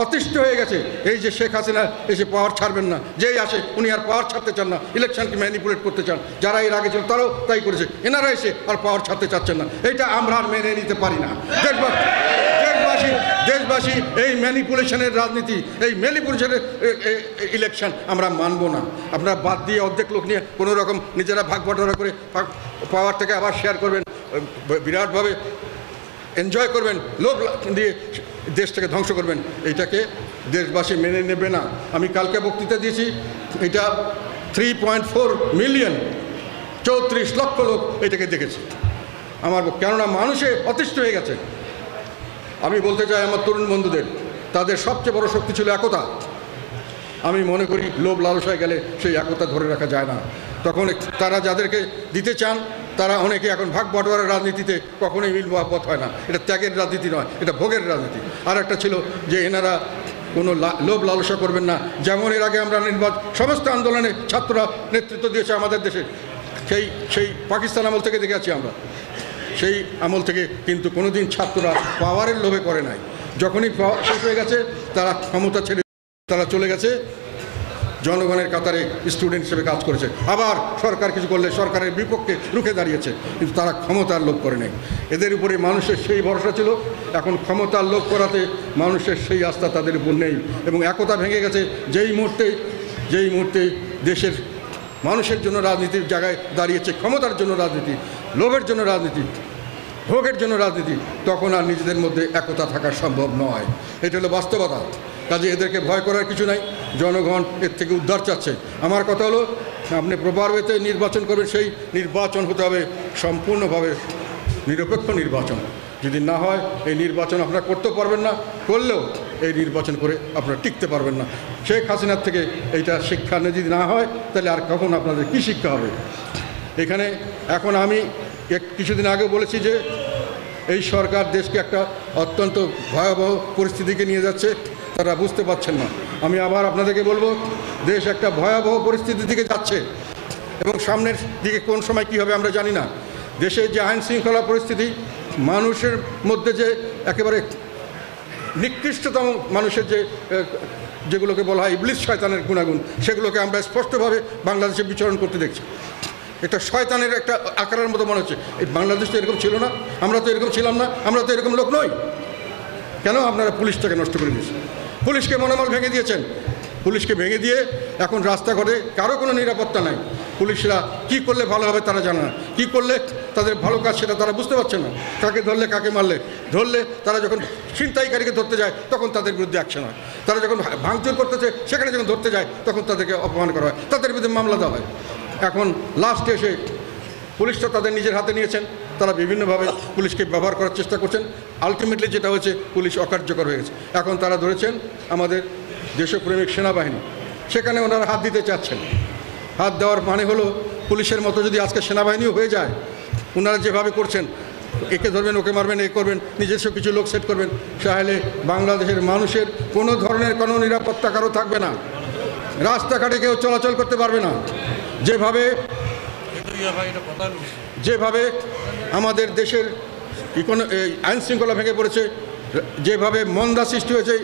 অতিষ্ঠ হয়ে গেছে এই যে শেখ হাসিনা এসে পাওয়ার ছাড়বেন না, যেই আসে উনি আর পাওয়ার ছাড়তে চান না, ইলেকশনকে ম্যানিপুলেট করতে চান। যারা এর আগে ছিল তারাও তাই করেছে, এনারা এসে আর পাওয়ার ছাড়তে চাচ্ছেন না। এইটা আমরা আর মেনে নিতে পারি না। দেশবাসী এই ম্যানিপুলেশনের রাজনীতি, এই ম্যানিপুলেশনের ইলেকশন আমরা মানব না। আপনারা বাদ দিয়ে অর্ধেক লোক নিয়ে কোনো রকম নিজেরা ভাগ বটরা করে পাওয়ারটাকে আবার শেয়ার করবেন, বিরাটভাবে এনজয় করবেন, লোভ দিয়ে দেশটাকে ধ্বংস করবেন। এইটাকে দেশবাসী মেনে নেবে না। আমি কালকে বক্তৃতা দিয়েছি, এটা 3.4 মিলিয়ন, 34 লক্ষ লোক এটাকে দেখেছে আমার, কেননা মানুষে অতিষ্ঠ হয়ে গেছে। আমি বলতে চাই আমার তরুণ বন্ধুদের, তাদের সবচেয়ে বড় শক্তি ছিল একতা। আমি মনে করি লোভ লালসায় গেলে সেই একতা ধরে রাখা যায় না। তখন তারা যাদেরকে দিতে চান তারা অনেকে এখন ভাগ বটোয়ারার রাজনীতিতে কখনোই মিল মহব্বত হয় না। এটা ত্যাগের রাজনীতি নয়, এটা ভোগের রাজনীতি। আর একটা ছিল যে এনারা কোনো লোভ লালসা করবেন না। যেমন এর আগে আমরা সমস্ত আন্দোলনে ছাত্ররা নেতৃত্ব দিয়েছে আমাদের দেশে, সেই পাকিস্তান আমল থেকে দেখে আছি আমরা। সেই আমল থেকে কিন্তু কোনোদিন ছাত্ররা পাওয়ারের লোভে করে নাই। যখনই শেষ হয়ে গেছে তারা ক্ষমতা ছেড়ে তারা চলে গেছে, জনগণের কাতারে স্টুডেন্ট হিসেবে কাজ করেছে। আবার সরকার কিছু করলে সরকারের বিপক্ষে রুখে দাঁড়িয়েছে, কিন্তু তারা ক্ষমতার লোভ করে নেই। এদের উপরে মানুষের সেই ভরসা ছিল, এখন ক্ষমতার লোভ করাতে মানুষের সেই আস্থা তাদের উপর নেই এবং একতা ভেঙে গেছে। যেই মুহূর্তে দেশের মানুষের জন্য রাজনীতির জায়গায় দাঁড়িয়েছে ক্ষমতার জন্য রাজনীতি, লোভের জন্য রাজনীতি, ভোগের জন্য রাজনীতি, তখন আর নিজেদের মধ্যে একতা থাকা সম্ভব নয়। এটা হলো বাস্তবতা। কাজে এদেরকে ভয় করার কিছু নাই, জনগণ এর থেকে উদ্ধার চাচ্ছে। আমার কথা হলো, আপনি প্রপার ওয়েতে নির্বাচন করবেন, সেই নির্বাচন হতে হবে সম্পূর্ণভাবে নিরপেক্ষ নির্বাচন। যদি না হয় এই নির্বাচন আপনারা করতে পারবেন না, করলেও এই নির্বাচন করে আপনারা টিকতে পারবেন না। শেখ হাসিনার থেকে এইটা শিক্ষা যদি না হয় তাহলে আর কখন আপনাদের কী শিক্ষা হবে? এখানে এখন আমি কিছুদিন আগে বলেছি যে এই সরকার দেশকে একটা অত্যন্ত ভয়াবহ পরিস্থিতিকে নিয়ে যাচ্ছে, তারা বুঝতে পারছেন না। আমি আবার আপনাদেরকে বলবো, দেশ একটা ভয়াবহ পরিস্থিতির দিকে যাচ্ছে এবং সামনের দিকে কোন সময় কী হবে আমরা জানি না। দেশের যে আইন শৃঙ্খলা পরিস্থিতি, মানুষের মধ্যে যে একেবারে নিকৃষ্টতম মানুষের যেগুলোকে বলা হয় ইবলিস শয়তানের গুণাগুণ, সেগুলোকে আমরা স্পষ্টভাবে বাংলাদেশে বিচরণ করতে দেখছি। একটা শয়তানের একটা আকারের মতো মনে হচ্ছে। এই বাংলাদেশ তো এরকম ছিল না, আমরা তো এরকম ছিলাম না, আমরা তো এরকম লোক নই। কেন আপনারা পুলিশটাকে নষ্ট করে দিয়েছেন? পুলিশকে মনোবল ভেঙে দিয়েছেন। পুলিশকে ভেঙে দিয়ে এখন রাস্তাঘাটে কারো কোনো নিরাপত্তা নাই। পুলিশরা কি করলে ভালো হবে তারা জানে না, কী করলে তাদের ভালো কাজ সেটা তারা বুঝতে পারছে না। কাকে ধরলে কাকে মারলে, ধরলে তারা যখন ছিনতাইকারীকে ধরতে যায় তখন তাদের বিরুদ্ধে অ্যাকশন হয়, তারা যখন ভাঙচুর করতেছে সেখানে যখন ধরতে যায় তখন তাদেরকে অপমান করা হয়, তাদের বিরুদ্ধে মামলা দেওয়া হয়। এখন লাস্টে এসে পুলিশটা তাদের নিজের হাতে নিয়েছেন, তারা বিভিন্নভাবে পুলিশকে ব্যবহার করার চেষ্টা করছেন। আলটিমেটলি যেটা হয়েছে, পুলিশ অকার্যকর হয়ে গেছে। এখন তারা ধরেছেন আমাদের দেশপ্রেমিক সেনাবাহিনী, সেখানে ওনারা হাত দিতে চাচ্ছেন। হাত দেওয়ার মানে হলো পুলিশের মতো যদি আজকে সেনাবাহিনীও হয়ে যায়, ওনারা যেভাবে করছেন, একে ধরবেন ওকে মারবেন, এ করবেন, নিজস্ব কিছু লোক সেট করবেন, তাহলে বাংলাদেশের মানুষের কোনো ধরনের কোনো নিরাপত্তা কারো থাকবে না, রাস্তাঘাটে কেউ চলাচল করতে পারবে না। যেভাবে আমাদের দেশের আইন শৃঙ্খলা ভেঙে পড়েছে, যেভাবে মন্দা সৃষ্টি হয়েছে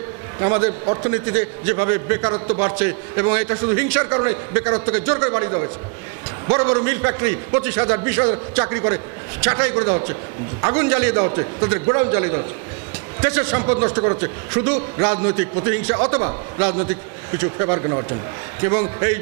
আমাদের অর্থনীতিতে, যেভাবে বেকারত্ব বাড়ছে, এবং এটা শুধু হিংসার কারণে বেকারত্বকে জোর করে বাড়িয়ে দেওয়া হয়েছে। বড় বড় মিল ফ্যাক্টরি 25,000 20,000 চাকরি করে ছাঁটাই করে দেওয়া হচ্ছে, আগুন জ্বালিয়ে দেওয়া হচ্ছে, তাদের গোডাউন জ্বালিয়ে দেওয়া হচ্ছে, দেশের সম্পদ নষ্ট করা হচ্ছে শুধু রাজনৈতিক প্রতিহিংসা অথবা রাজনৈতিক কিছু ফেভার নেওয়ার জন্য। এবং এই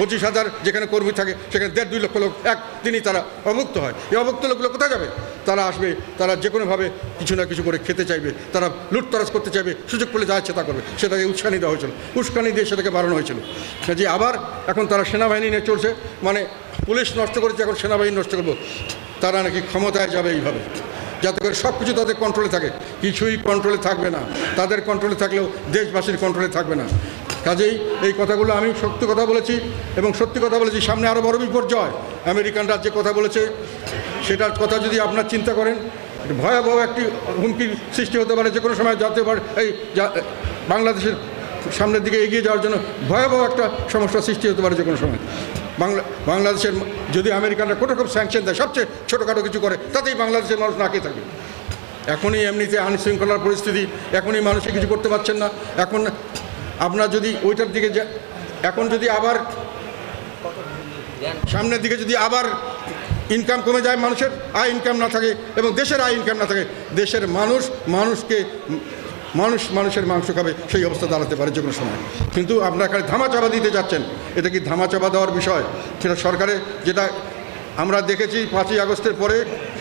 25,000 যেখানে কর্মী থাকে সেখানে 1.5-2 লক্ষ লোক একদিনই তারা অভুক্ত হয়। এই অভুক্ত লোকগুলো কোথায় যাবে? তারা আসবে, তারা যে কোনোভাবে কিছু না কিছু করে খেতে চাইবে, তারা লুটতরাজ করতে চাইবে, সুযোগ পেলে যা ইচ্ছে তা করবে। সেটাকে উস্কানি দেওয়া হয়েছিল, উস্কানি দিয়ে সেটাকে বাড়ানো হয়েছিল। যে আবার এখন তারা সেনাবাহিনী নিয়ে চলছে, মানে পুলিশ নষ্ট করেছে, এখন সেনাবাহিনী নষ্ট করবো। তারা নাকি ক্ষমতায় যাবে এইভাবে, যাতে করে সব কিছু তাদের কন্ট্রোলে থাকে। কিছুই কন্ট্রোলে থাকবে না, তাদের কন্ট্রোলে থাকলেও দেশবাসীর কন্ট্রোলে থাকবে না। কাজেই এই কথাগুলো আমি সত্যি কথা বলেছি এবং সত্যি কথা বলেছি। সামনে আরও বড় বিপর্যয়, আমেরিকানরা যে কথা বলেছে সেটার কথা যদি আপনার চিন্তা করেন, ভয়াবহ একটি হুমকির সৃষ্টি হতে পারে, যে কোনো সময় যাতে পারে এই বাংলাদেশের সামনের দিকে এগিয়ে যাওয়ার জন্য ভয়াবহ একটা সমস্যা সৃষ্টি হতে পারে যে কোনো সময়। বাংলাদেশের যদি আমেরিকানরা কোনো রকম স্যাংশন দেয়, সবচেয়ে ছোটোখাটো কিছু করে, তাতেই বাংলাদেশের মানুষ নাকিয়ে থাকবে। এখনই এমনিতে আইনশৃঙ্খলার পরিস্থিতি, এখনই মানুষে কিছু করতে পারছেন না। এখন আপনার যদি ওইটার দিকে এখন যদি আবার সামনের দিকে যদি আবার ইনকাম কমে যায়, মানুষের আয় ইনকাম না থাকে এবং দেশের আয় ইনকাম না থাকে, দেশের মানুষের মাংস খাবে, সেই অবস্থা দাঁড়াতে পারে যে কোনো সময়। কিন্তু আপনারা এখানে ধামাচাপা দিতে যাচ্ছেন, এটা কি ধামাচাপা দেওয়ার বিষয়? সেটা সরকারে যেটা আমরা দেখেছি 5ই আগস্টের পরে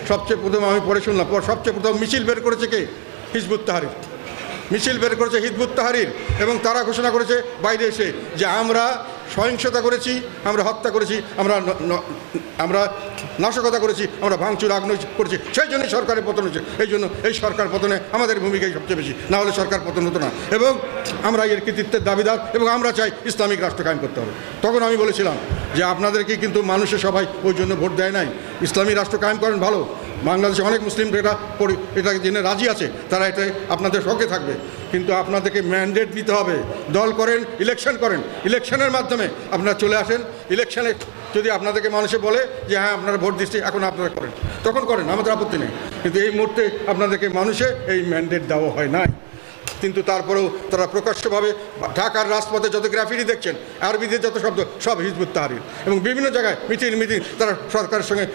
সবচেয়ে প্রথম আমি পড়ে শুনলাম, সবচেয়ে প্রথম মিছিল বের করেছে কে? হিজবুত তাহরির মিছিল বের করেছে হিজবুত তাহরির, এবং তারা ঘোষণা করেছে বাইরে এসে যে আমরা সহিংসতা করেছি, আমরা হত্যা করেছি, আমরা নাশকতা করেছি, আমরা ভাঙচুর আগুন করেছি, সেই জন্যই সরকারের পতন হয়েছে। এই জন্য এই সরকার পতনে আমাদের ভূমিকাই সবচেয়ে বেশি, না হলে সরকার পতন হতো না, এবং আমরা এর কৃতিত্বের দাবিদার, এবং আমরা চাই ইসলামিক রাষ্ট্র কায়েম করতে হবে। তখন আমি বলেছিলাম যে আপনাদেরকে কিন্তু মানুষের সবাই ওই জন্য ভোট দেয় নাই। ইসলামী রাষ্ট্র কায়েম করেন ভালো, বাংলাদেশে অনেক মুসলিম এটা জেনে রাজি আছে, তারা এটা আপনাদের সঙ্গে থাকবে, কিন্তু আপনাদেরকে ম্যান্ডেট নিতে হবে। দল করেন, ইলেকশন করেন, ইলেকশনের মাধ্যমে আপনারা চলে আসেন। ইলেকশনে যদি আপনাদেরকে মানুষে বলে যে হ্যাঁ আপনারা ভোট দিচ্ছি, এখন আপনারা করেন, তখন করেন, আমাদের আপত্তি নেই। কিন্তু এই মুহূর্তে আপনাদেরকে মানুষে এই ম্যান্ডেট দেওয়া হয় নাই। কিন্তু তারপরেও তারা প্রকাশ্যভাবে ঢাকার রাজপথে যত গ্রাফিটি দেখছেন, আরবিতে যত শব্দ, সব হিজবুত তাহরির, এবং বিভিন্ন জায়গায় মিটিং তারা সরকারের সঙ্গে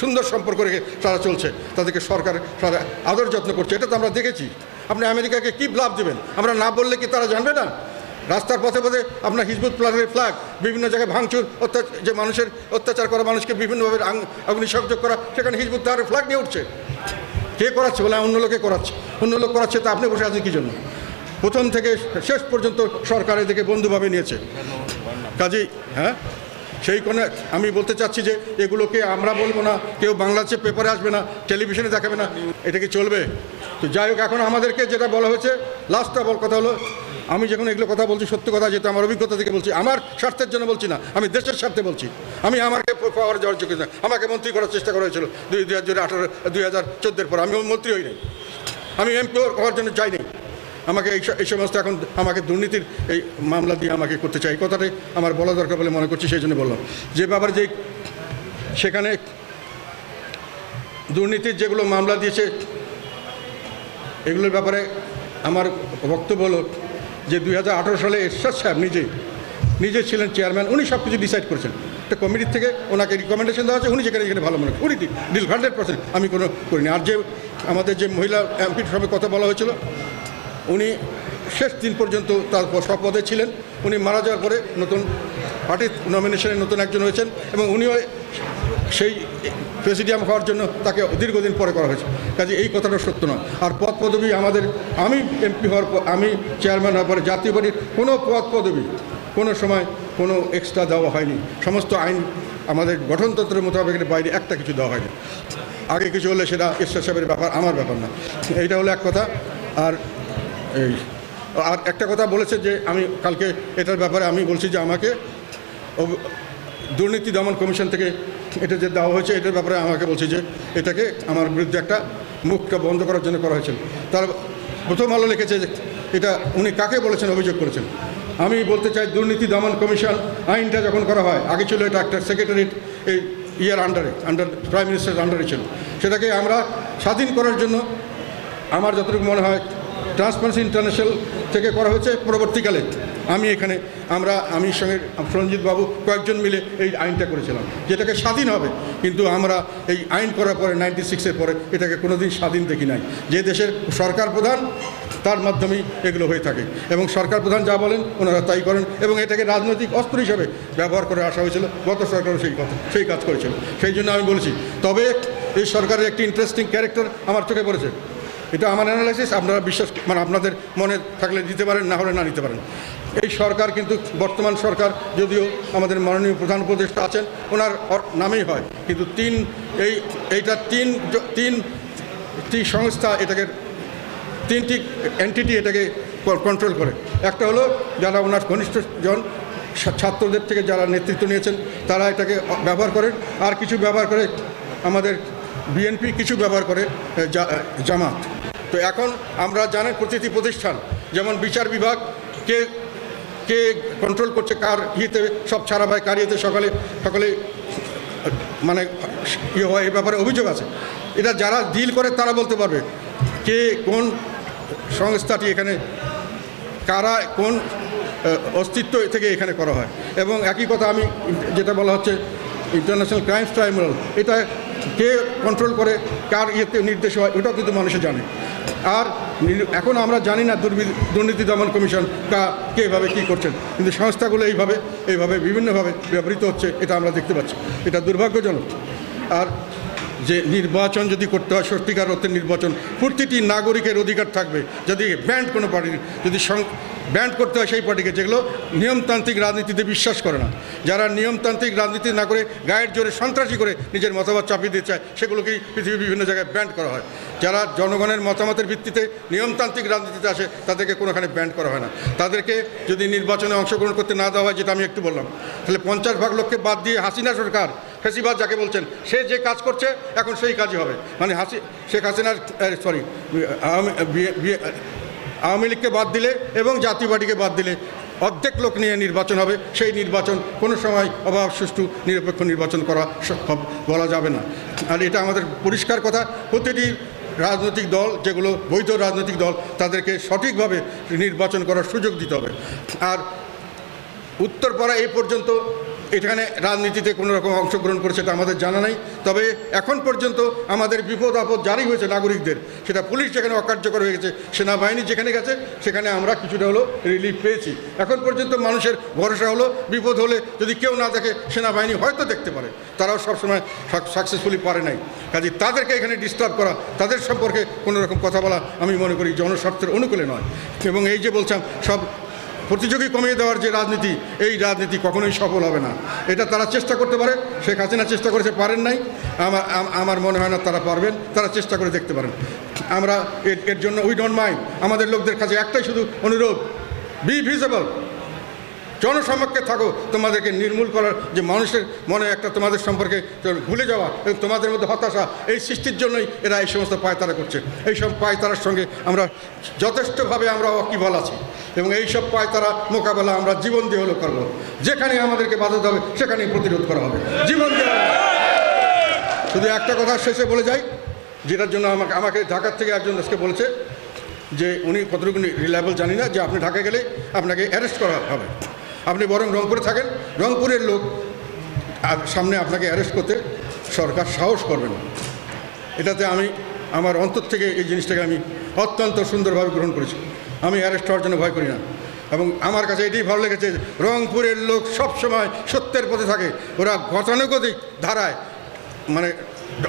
সুন্দর সম্পর্ক রেখে তারা চলছে, তাদেরকে সরকার তারা আদর যত্ন করছে। এটা তো আমরা দেখেছি। আপনি আমেরিকাকে কী লাভ দেবেন? আমরা না বললে কি তারা জানবে না? রাস্তার পথে পথে আপনার হিজবুত ফ্ল্যাগ, বিভিন্ন জায়গায় ভাঙচুর, যে মানুষের অত্যাচার করা, মানুষকে বিভিন্নভাবে অগ্নিসংযোগ করা, সেখানে হিজবুত তাহরির ফ্ল্যাগ নিয়ে উঠছে। কে করাচ্ছে? বলে অন্য লোকে করাচ্ছে। অন্য লোক করাচ্ছে, তা আপনি বসে আছেন কী জন্য? প্রথম থেকে শেষ পর্যন্ত সরকার এদিকে বন্ধুভাবে নিয়েছে। কাজেই সেই কোণে আমি বলতে চাচ্ছি যে এগুলোকে আমরা বলবো না, কেউ বাংলাদেশে পেপারে আসবে না, টেলিভিশনে দেখাবে না, এটা কি চলবে? তো যাই হোক, এখন আমাদেরকে যেটা বলা হয়েছে, লাস্টটা কথা হলো, আমি যখন এগুলো কথা বলছি সত্য কথা, যেটা আমার অভিজ্ঞতা থেকে বলছি, আমার স্বার্থের জন্য বলছি না, আমি দেশের স্বার্থে বলছি। আমাকে পাওয়ার যাওয়ার যোগ্য না, আমাকে মন্ত্রী করার চেষ্টা করা হয়েছিল 2014 পর। আমি মন্ত্রী হই নাই, আমি এমপি হওয়ার জন্য চাইনি। আমাকে এই সমস্ত এখন আমাকে দুর্নীতির এই মামলা দিয়ে আমাকে করতে চাই, এই কথাটাই আমার বলা দরকার বলে মনে করছি, সেই জন্য বললাম। যে ব্যাপারে যে সেখানে দুর্নীতির যেগুলো মামলা দিয়েছে, এগুলোর ব্যাপারে আমার বক্তব্য হলো যে 2018 সালে এরশাদ সাহেব নিজে ছিলেন চেয়ারম্যান, উনি সব কিছু ডিসাইড করেছেন। একটা কমিটির থেকে ওনাকে রিকমেন্ডেশন দেওয়া আছে, উনি যেখানে ভালো মনে করেন উনি ডিল 100%, আমি কোনো করিনি। আর যে আমাদের যে মহিলা এমপির সঙ্গে কথা বলা হয়েছিল, উনি শেষ দিন পর্যন্ত তার সব পদে ছিলেন। উনি মারা যাওয়ার পরে নতুন পার্টির নমিনেশনে নতুন একজন হয়েছেন এবং উনিও সেই প্রেসিডিয়াম হওয়ার জন্য তাকে দীর্ঘদিন পরে করা হয়েছে। কাজে এই কথাটা সত্য নয়। আর পদ পদবি আমি এমপি হওয়ার পর, আমি চেয়ারম্যান হওয়ার পরে জাতীয় পার্টির কোনো পদ পদবি কোনো সময় কোনো এক্সট্রা দেওয়া হয়নি। সমস্ত আইন আমাদের গঠনতন্ত্রের মোতাবেকের বাইরে একটা কিছু দেওয়া হয়নি। আগে কিছু হলে সেটা এরশাদ সাহেবের ব্যাপার, আমার ব্যাপার না। এইটা হলো এক কথা। আর একটা কথা বলেছে যে আমি কালকে এটার ব্যাপারে আমি বলছি যে আমাকে দুর্নীতি দমন কমিশন থেকে এটা যে দেওয়া হয়েছে এটার ব্যাপারে আমাকে বলছে যে এটাকে আমার বিরুদ্ধে একটা মুখটা বন্ধ করার জন্য করা হয়েছিল। তার প্রথম আলো লিখেছে যে এটা উনি কাকে বলেছেন, অভিযোগ করেছেন। আমি বলতে চাই দুর্নীতি দমন কমিশন আইনটা যখন করা হয়, আগে ছিল এটা একটা সেক্রেটারিয়েট এই আন্ডার প্রাইম মিনিস্টারের আন্ডারে ছিল। সেটাকে আমরা স্বাধীন করার জন্য আমার যতটুকু মনে হয় ট্রান্সপারেন্সি ইন্টারন্যাশনাল থেকে করা হয়েছে। পরবর্তীকালে আমি সঙ্গে সঞ্জিত বাবু কয়েকজন মিলে এই আইনটা করেছিলাম যেটাকে স্বাধীন হবে। কিন্তু আমরা এই আইন করার পরে 96-এর পরে এটাকে কোনোদিন স্বাধীন দেখি নাই। যে দেশের সরকার প্রধান তার মাধ্যমেই এগুলো হয়ে থাকে এবং সরকার প্রধান যা বলেন ওনারা তাই করেন এবং এটাকে রাজনৈতিক অস্ত্র হিসেবে ব্যবহার করে আসা হয়েছিল। গত সরকারও সেই কাজ করেছিল। সেই জন্য আমি বলছি, তবে এই সরকারের একটি ইন্টারেস্টিং ক্যারেক্টার আমার চোখে পড়েছে। এটা আমার অ্যানালাইসিস, আপনারা বিশ্বাস আপনাদের মনে থাকলে দিতে পারেন, না হলে না নিতে পারেন। এই সরকার কিন্তু বর্তমান সরকার, যদিও আমাদের মাননীয় প্রধান উপদেষ্টা আছেন ওনার নামেই হয়, কিন্তু তিনটি সংস্থা এটাকে, তিনটি এন্টিটি এটাকে কন্ট্রোল করে। একটা হলো যারা ওনার ঘনিষ্ঠ জন ছাত্রদের থেকে যারা নেতৃত্ব নিয়েছেন তারা এটাকে ব্যবহার করেন, আর কিছু ব্যবহার করে আমাদের বিএনপি, কিছু ব্যবহার করে জামাত। তো এখন আমরা জানেন প্রতিটি প্রতিষ্ঠান, যেমন বিচার বিভাগ কে কন্ট্রোল করছে, কার ইয়েতে সব ছাড়া ভাই, কার ইয়েতে সকালে মানে ইয়ে হয়, এ ব্যাপারে অভিযোগ আছে। এটা যারা ডিল করে তারা বলতে পারবে কে কোন সংস্থাটি এখানে, কারা কোন অস্তিত্ব থেকে এখানে করা হয়। এবং একই কথা আমি যেটা বলা হচ্ছে ইন্টারন্যাশনাল ক্রাইমস ট্রাইব্যুনাল, এটা কে কন্ট্রোল করে, কার ইয়েতে নির্দেশ হয়, ওটাও কিন্তু মানুষে জানে। আর এখন আমরা জানি না দুর্নীতি দমন কমিশন কে এভাবে কী করছেন, কিন্তু সংস্থাগুলো এইভাবে বিভিন্নভাবে ব্যবহৃত হচ্ছে, এটা আমরা দেখতে পাচ্ছি। এটা দুর্ভাগ্যজনক। আর যে নির্বাচন যদি করতে হয়, সত্যিকার অর্থে নির্বাচন, প্রতিটি নাগরিকের অধিকার থাকবে। যদি ব্যান্ড কোনো পার্টির যদি ব্যান্ড করতে হয় সেই পার্টিকে যেগুলো নিয়মতান্ত্রিক রাজনীতিতে বিশ্বাস করে না, যারা নিয়মতান্ত্রিক রাজনীতি না করে গায়ের জোরে সন্ত্রাসী করে নিজের মতামত চাপিয়ে দিতে চায়, সেগুলোকেই পৃথিবীর বিভিন্ন জায়গায় ব্যান্ড করা হয়। যারা জনগণের মতামতের ভিত্তিতে নিয়মতান্ত্রিক রাজনীতিতে আসে তাদেরকে কোনোখানে ব্যান্ড করা হয় না। তাদেরকে যদি নির্বাচনে অংশগ্রহণ করতে না দেওয়া হয়, যেটা আমি একটু বললাম, তাহলে 50 ভাগ লোককে বাদ দিয়ে হাসিনা সরকার, ফেসিবাদ যাকে বলছেন, সে যে কাজ করছে এখন সেই কাজই হবে। মানে শেখ হাসিনার আওয়ামী লীগকে বাদ দিলে এবং জাতীয় পার্টিকে বাদ দিলে অর্ধেক লোক নিয়ে নির্বাচন হবে। সেই নির্বাচন কোনো সময় অবাধ, সুষ্ঠু, নিরপেক্ষ নির্বাচন করা বলা যাবে না। আর এটা আমাদের পরিষ্কার কথা। প্রতিটি রাজনৈতিক দল, যেগুলো বৈধ রাজনৈতিক দল, তাদেরকে সঠিকভাবে নির্বাচন করার সুযোগ দিতে হবে। আর উত্তরপাড়া এই পর্যন্ত এখানে রাজনীতিতে কোনো রকম অংশগ্রহণ করেছে এটা আমাদের জানা নেই। তবে এখন পর্যন্ত আমাদের বিপদ আপদ জারি হয়েছে নাগরিকদের, সেটা পুলিশ যেখানে অকার্যকর হয়ে গেছে, সেনাবাহিনী যেখানে গেছে সেখানে আমরা কিছুটা হলো রিলিফ পেয়েছি। এখন পর্যন্ত মানুষের ভরসা হলো বিপদ হলে যদি কেউ না দেখে সেনাবাহিনী হয়তো দেখতে পারে, তারাও সবসময় সাকসেসফুলি পারে নাই। কাজে তাদেরকে এখানে ডিস্টার্ব করা, তাদের সম্পর্কে কোনো রকম কথা বলা আমি মনে করি জনস্বার্থের অনুকূলে নয়। এবং এই যে বলছিলাম সব প্রতিযোগী কমিয়ে দেওয়ার যে রাজনীতি, এই রাজনীতি কখনোই সফল হবে না। এটা তারা চেষ্টা করতে পারে, শেখ হাসিনা চেষ্টা করেছে, পারেন নাই। আমার মনে হয় না তারা পারবেন, তারা চেষ্টা করে দেখতে পারেন। আমরা এর জন্য উই ডোন্ট মাইন্ড। আমাদের লোকদের কাছে একটাই শুধু অনুরোধ, বি ভিজিবল, জনসমক্ষে থাকো। তোমাদেরকে নির্মূল করার যে মানুষের মনে একটা তোমাদের সম্পর্কে ভুলে যাওয়া এবং তোমাদের মধ্যে হতাশা, এই সৃষ্টির জন্যই এরা এই সমস্ত পায়তারা করছে। এইসব পায়তারার সঙ্গে আমরা যথেষ্টভাবে আমরা ওয়াকিবহাল আছি এবং এইসব পায়তারা মোকাবেলা আমরা জীবন দিয়ে হলো করবো। যেখানে আমাদেরকে বাধা হবে সেখানেই প্রতিরোধ করা হবে, জীবন দিয়ে। শুধু একটা কথা শেষে বলে যাই, যেটার জন্য আমাকে ঢাকার থেকে একজন আজকে বলেছে যে উনি কতটুকু রিলায়েবল জানি না, যে আপনি ঢাকায় গেলে আপনাকে অ্যারেস্ট করা হবে। আপনি বরং রংপুরে থাকেন, রংপুরের লোক সামনে আপনাকে অ্যারেস্ট করতে সরকার সাহস করবে না। এটাতে আমি আমার অন্তর থেকে এই জিনিসটাকে আমি অত্যন্ত সুন্দরভাবে গ্রহণ করেছি। আমি অ্যারেস্ট হওয়ার জন্য ভয় করি না। এবং আমার কাছে এটাই ভালো লেগেছে, রংপুরের লোক সবসময় সত্যের পথে থাকে। ওরা গতানুগতিক ধারায় মানে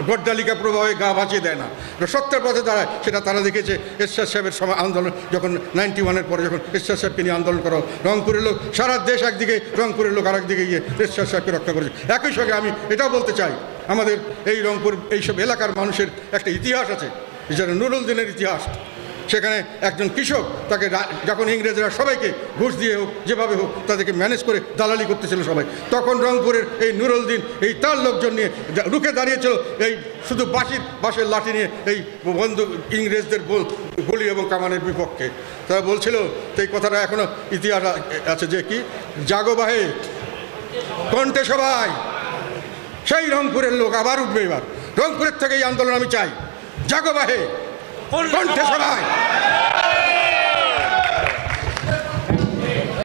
গড্ডালিকা প্রভাবে গা বাঁচিয়ে দেয় না, ওরা সত্যের পথে দাঁড়ায়। সেটা তারা দেখেছে এরশাদ সাহেবের সময় আন্দোলন, যখন 91-এর পরে যখন এরশাদ সাহেবকে নিয়ে আন্দোলন করা, রংপুরের লোক সারা দেশ একদিকে, রংপুরের লোক আরেকদিকে গিয়ে এরশাদ সাহেবকে রক্ষা করেছে। একই সঙ্গে আমি এটাও বলতে চাই, আমাদের এই রংপুর এইসব এলাকার মানুষের একটা ইতিহাস আছে, যেটা নুরুল দিনের ইতিহাস। সেখানে একজন কৃষক, তাকে যখন ইংরেজরা সবাইকে ঘুষ দিয়ে হোক যেভাবে হোক তাদেরকে ম্যানেজ করে দালালি করতেছিল সবাই, তখন রংপুরের এই নুরুল দিন এই তার লোকজন নিয়ে রুখে দাঁড়িয়েছিল, এই শুধু বাঁশের লাঠি নিয়ে এই বন্ধু ইংরেজদের গুলি এবং কামানের বিপক্ষে। তারা বলছিল, তো এই কথাটা এখনও ইতিহাস আছে যে কি, জাগো বাহে কণ্ঠে সবাই। সেই রংপুরের লোক আবার উঠবে এবার, রংপুরের থেকে এই আন্দোলন আমি চাই, জাগো বাহে কণ্ঠে সবাই।